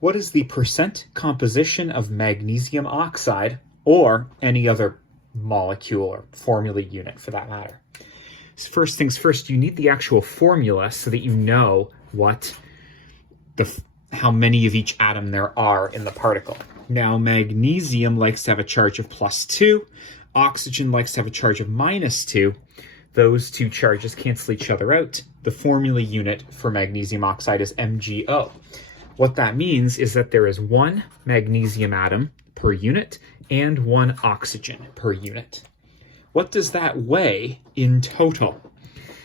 What is the percent composition of magnesium oxide or any other molecule or formula unit for that matter? First things first, you need the actual formula so that you know how many of each atom there are in the particle. Now, magnesium likes to have a charge of +2. Oxygen likes to have a charge of -2. Those two charges cancel each other out. The formula unit for magnesium oxide is MgO. What that means is that there is one magnesium atom per unit and one oxygen per unit. What does that weigh in total?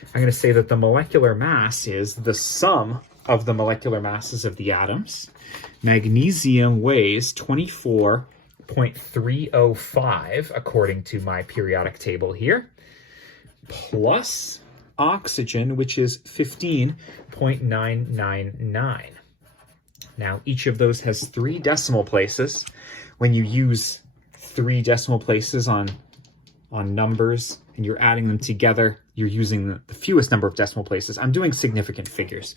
I'm going to say that the molecular mass is the sum of the molecular masses of the atoms. Magnesium weighs 24.305 according to my periodic table here, plus oxygen, which is 15.999. Now, each of those has 3 decimal places. When you use 3 decimal places on numbers and you're adding them together, you're using the fewest number of decimal places. I'm doing significant figures.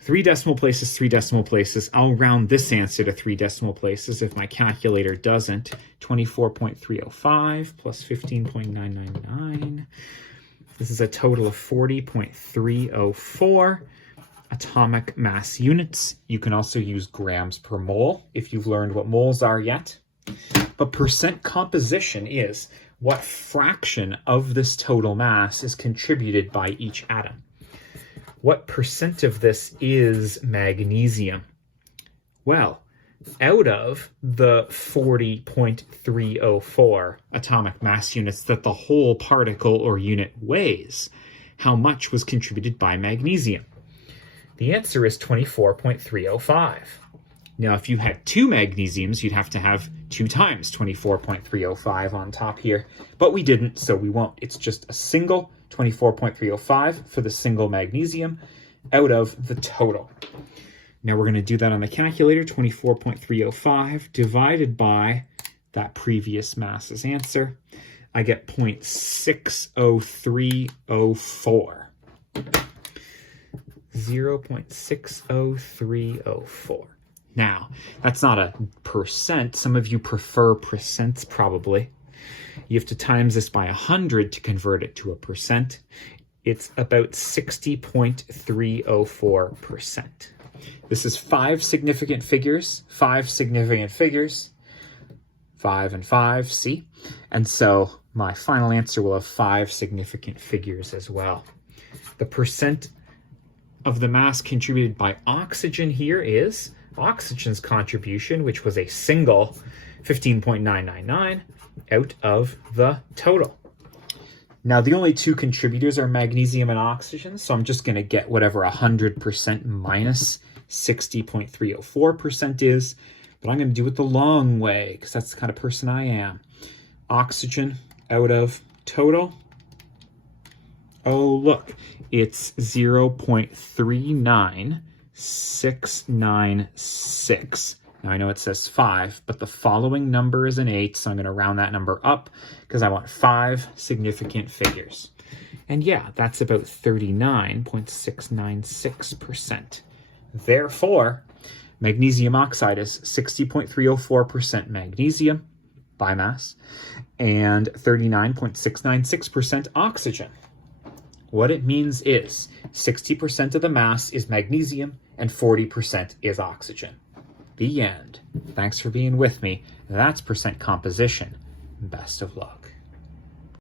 3 decimal places, 3 decimal places. I'll round this answer to 3 decimal places if my calculator doesn't. 24.305 plus 15.999. This is a total of 40.304 atomic mass units. You can also use grams per mole if you've learned what moles are yet. But percent composition is what fraction of this total mass is contributed by each atom. What percent of this is magnesium? Well, out of the 40.304 atomic mass units that the whole particle or unit weighs, how much was contributed by magnesium? The answer is 24.305. Now, if you had 2 magnesiums, you'd have to have 2 times 24.305 on top here, but we didn't, so we won't. It's just a single 24.305 for the single magnesium out of the total. Now we're going to do that on the calculator. 24.305 divided by that previous mass's answer. I get 0.60304. 0.60304. Now, that's not a percent. Some of you prefer percents probably. You have to times this by 100 to convert it to a percent. It's about 60.304%. This is 5 significant figures, 5 significant figures, 5 and 5, see? And so my final answer will have 5 significant figures as well. The percent of the mass contributed by oxygen here is oxygen's contribution, which was a single 15.999 out of the total. Now, the only 2 contributors are magnesium and oxygen, so I'm just going to get whatever 100% minus 60.304% is, but I'm going to do it the long way because that's the kind of person I am. Oxygen out of total. Oh, look, it's 0.39696. Now, I know it says 5, but the following number is an 8, so I'm going to round that number up because I want 5 significant figures. And yeah, that's about 39.696%. Therefore, magnesium oxide is 60.304% magnesium by mass and 39.696% oxygen. What it means is 60% of the mass is magnesium and 40% is oxygen. The end. Thanks for being with me. That's percent composition. Best of luck.